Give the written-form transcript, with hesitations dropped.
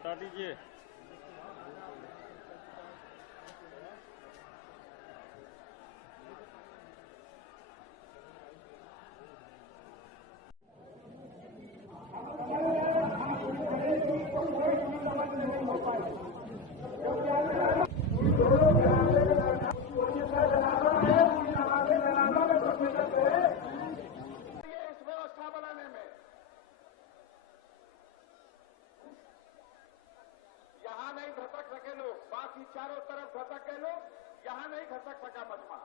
बता दीजिए। यहां नहीं घसक सके लोग, बाकी चारों तरफ घसक गए लोग, यहां नहीं घसक सका मजमा।